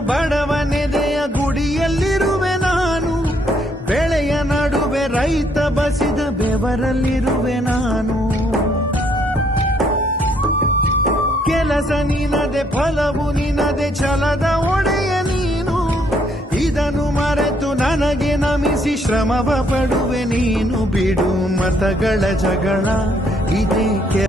ಬಡವನೆದೆಯ ಗುಡಿಯಲ್ಲಿರುವೆ ನಾನು, ಬೆಳೆಯ ನಡುವೆ ರೈತ ಬಸಿದ ಬೆವರಲ್ಲಿರುವೆ ನಾನು. ಕೆಲಸ ನಿನದೆ ಫಲವು ನಿನದೆ ಛಲದ ಒಡೆಯ ನೀನು, ಇದನ್ನು ಮರೆತು ನನಗೆ ನಮಿಸಿ ಶ್ರಮವ ಪಡುವೆ ನೀನು. ಬಿಡು ಮತಗಳ ಜಗಳ ಇದೇ